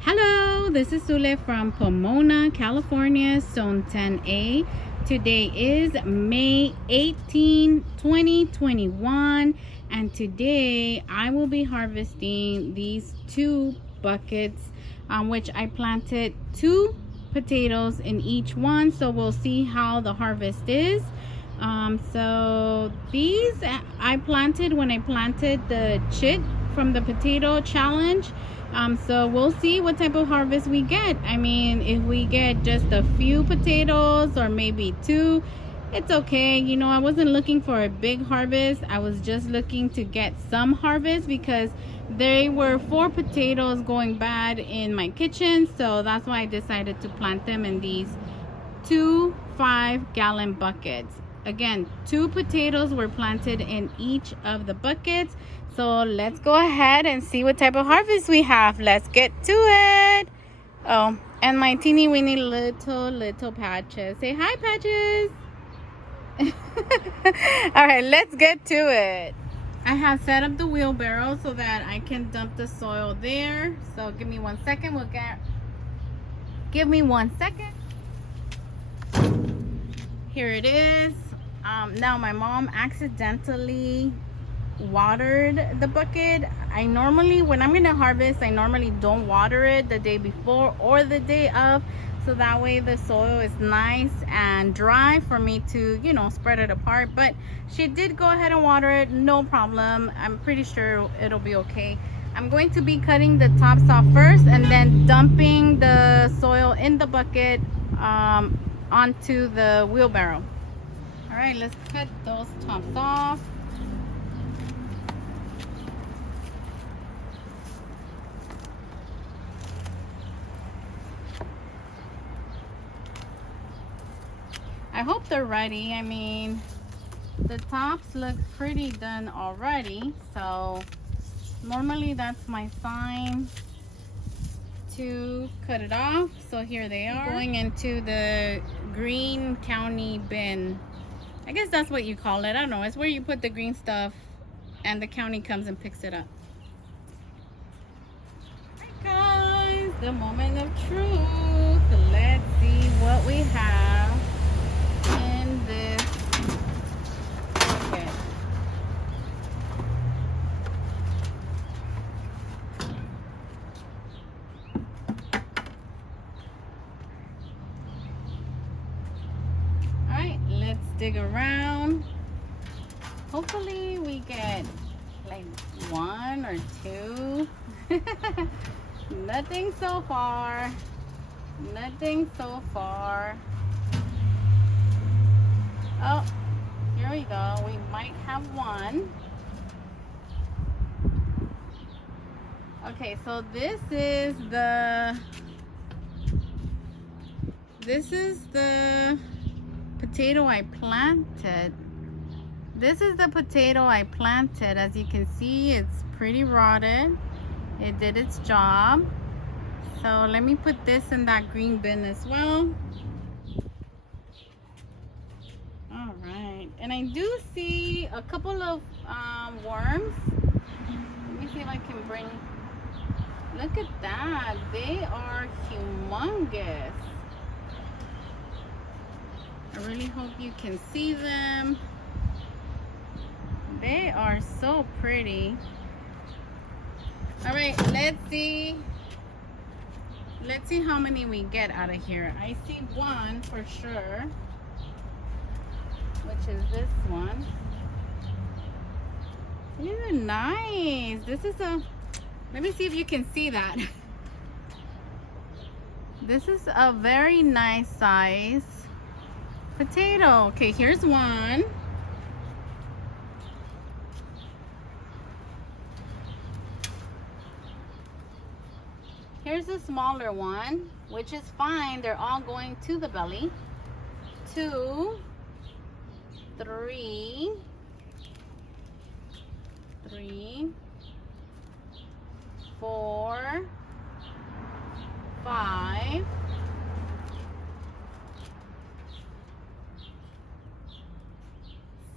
Hello, this is Zule from Pomona, California, Zone 10A. Today is May 18, 2021, and today I will be harvesting these two buckets, which I planted two potatoes in each one, so we'll see how the harvest is. So these I planted when I planted the chit from the potato challenge. So we'll see what type of harvest we get. I mean, if we get just a few potatoes or maybe two, it's okay. You know, I wasn't looking for a big harvest. I was just looking to get some harvest because there were 4 potatoes going bad in my kitchen. So that's why I decided to plant them in these 2 5-gallon buckets. Again, 2 potatoes were planted in each of the buckets. So let's go ahead and see what type of harvest we have. Let's get to it. Oh, and my teeny weeny little patches. Say hi, patches. All right, let's get to it. I have set up the wheelbarrow so that I can dump the soil there. So give me 1 second. Give me 1 second. Here it is. Now my mom accidentally watered the bucket. I normally, when I'm gonna harvest, I normally don't water it the day before or the day of, so that way the soil is nice and dry for me to, you know, spread it apart. But she did go ahead and water it, no problem. I'm pretty sure it'll be okay. I'm going to be cutting the tops off first and then dumping the soil in the bucket onto the wheelbarrow. All right, let's cut those tops off. I hope they're ready. I mean, the tops look pretty done already, so normally that's my sign to cut it off. So here they are, going into the green county bin. I guess that's what you call it. I don't know. It's where you put the green stuff and the county comes and picks it up. Alright guys, the moment of truth. Let's see what we have in this bucket. Alright, let's dig around. Hopefully we get like 1 or 2. Nothing so far. Nothing so far. Oh, here we go. We might have 1. Okay, so this is the potato I planted. This is the potato I planted. As you can see, it's pretty rotted. It did its job. So let me put this in that green bin as well. All right, and I do see a couple of worms. Let me see if I can bring. Look at that. They are humongous. I really hope you can see them. They are so pretty. All right, let's see how many we get out of here. I see 1 for sure, which is this one. These are nice. This is let me see if you can see that. This is a very nice size potato. Okay, here's 1. Here's a smaller one, which is fine. They're all going to the belly. 2, 3, 4, 5,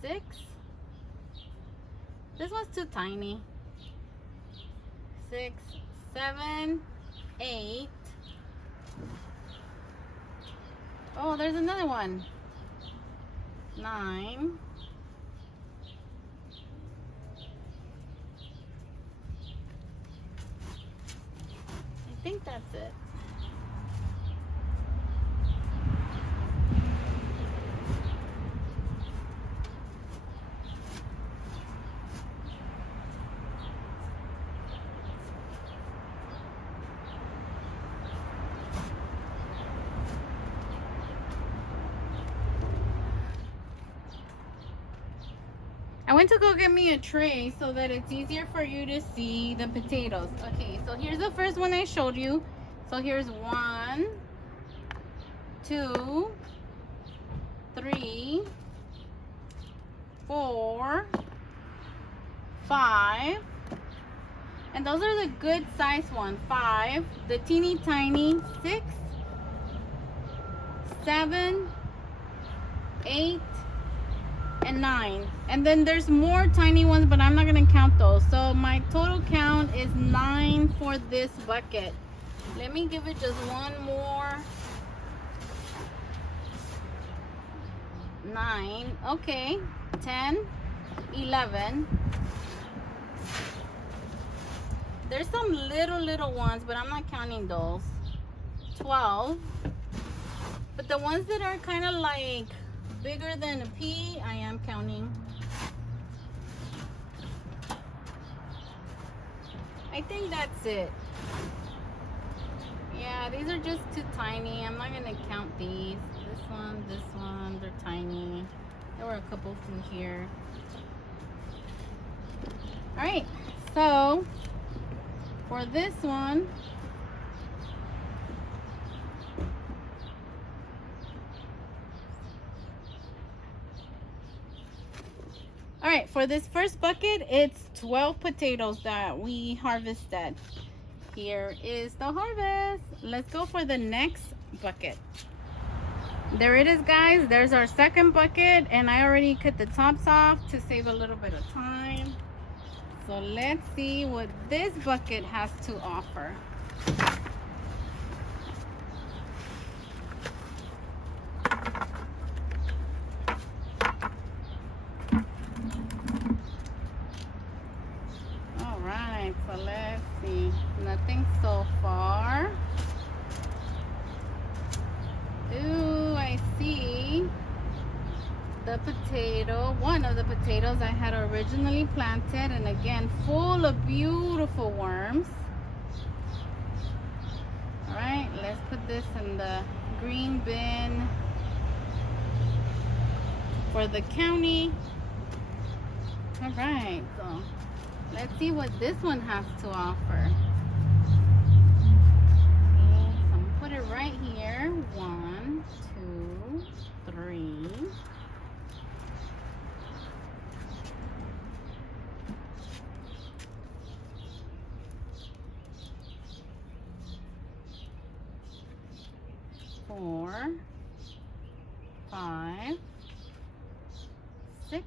6. This one's too tiny. 6, 7, 8. Oh, there's another one. 9. I think that's it. I went to go get me a tray so that it's easier for you to see the potatoes. Okay, so here's the first one I showed you. So here's 1, 2, 3, 4, 5. And those are the good size ones. 5, the teeny tiny, 6, 7, 8, and 9. And then there's more tiny ones, but I'm not gonna count those. So my total count is 9 for this bucket. Let me give it just one more. 9. Okay. 10, 11. There's some little ones, but I'm not counting those. 12. But the ones that are kind of like bigger than a pea, I am counting. I think that's it. Yeah, these are just too tiny. I'm not gonna count these. This one, they're tiny. There were a couple from here. All right, so for this one, all right, for this first bucket, it's 12 potatoes that we harvested. Here is the harvest. Let's go for the next bucket. There it is, guys. There's our second bucket, and I already cut the tops off to save a little bit of time. So let's see what this bucket has to offer. So let's see. Nothing so far. Ooh, I see the potato. One of the potatoes I had originally planted, and again, full of beautiful worms. All right, let's put this in the green bin for the county. All right, so let's see what this one has to offer. Okay, so I'm gonna put it right here. 1, 2, 3. Four, 5, 6.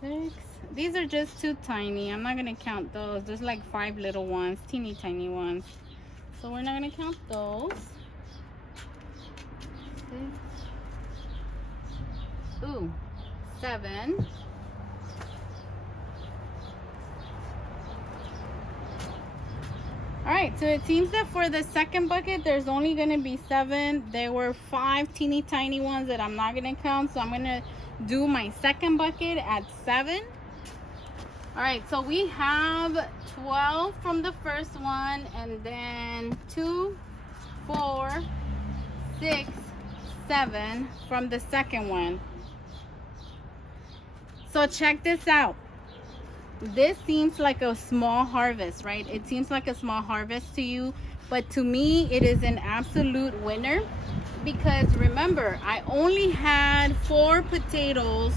6. These are just too tiny. I'm not gonna count those. There's like 5 little ones, teeny tiny ones. So we're not gonna count those. 6. Ooh, 7. All right, so it seems that for the second bucket, there's only gonna be 7. There were 5 teeny tiny ones that I'm not gonna count, so I'm gonna do my second bucket at 7. All right, so we have 12 from the first one, and then 2, 4, 6, 7 from the second one. So check this out. This seems like a small harvest, right? It seems like a small harvest to you, but to me it is an absolute winner, because remember, I only had 4 potatoes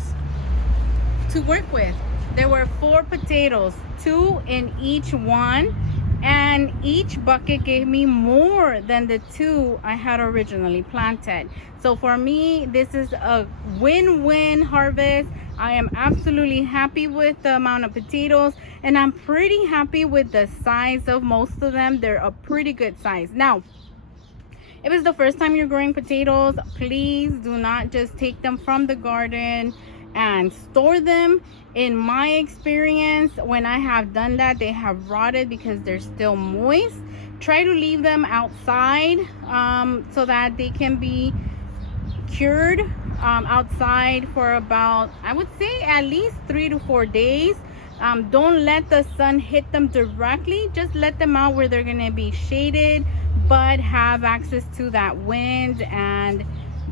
to work with. There were 4 potatoes, 2 in each one, and each bucket gave me more than the 2 I had originally planted. So for me, this is a win-win harvest. I am absolutely happy with the amount of potatoes, and I'm pretty happy with the size of most of them. They're a pretty good size. Now, if it's the first time you're growing potatoes, please do not just take them from the garden and store them. In my experience, when I have done that, they have rotted because they're still moist. Try to leave them outside so that they can be cured outside for about, I would say, at least 3 to 4 days. Don't let the sun hit them directly. Just let them out where they're going to be shaded, but have access to that wind and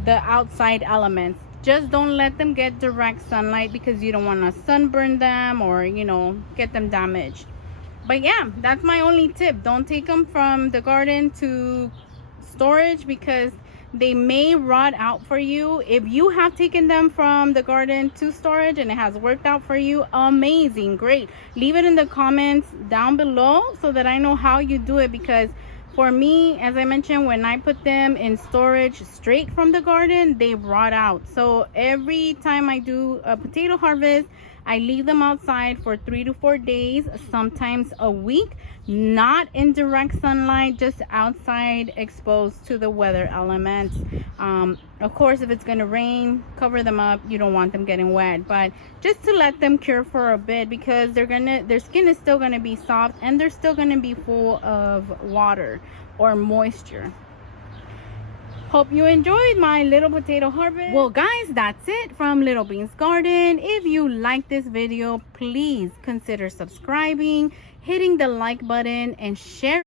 the outside elements. Just don't let them get direct sunlight because you don't want to sunburn them or, you know, get them damaged. But yeah, that's my only tip. Don't take them from the garden to storage because they may rot out for you. If you have taken them from the garden to storage and it has worked out for you, amazing, great. Leave it in the comments down below so that I know how you do it, because for me, as I mentioned, when I put them in storage straight from the garden, they rot out. So every time I do a potato harvest, I leave them outside for 3 to 4 days, sometimes a week, not in direct sunlight, just outside exposed to the weather elements. Of course, if it's going to rain, cover them up. You don't want them getting wet, but just to let them cure for a bit, because their skin is still going to be soft and they're still going to be full of water or moisture. Hope you enjoyed my little potato harvest. Well guys, that's it from Little Beans Garden. If you like this video, please consider subscribing, hitting the like button, and share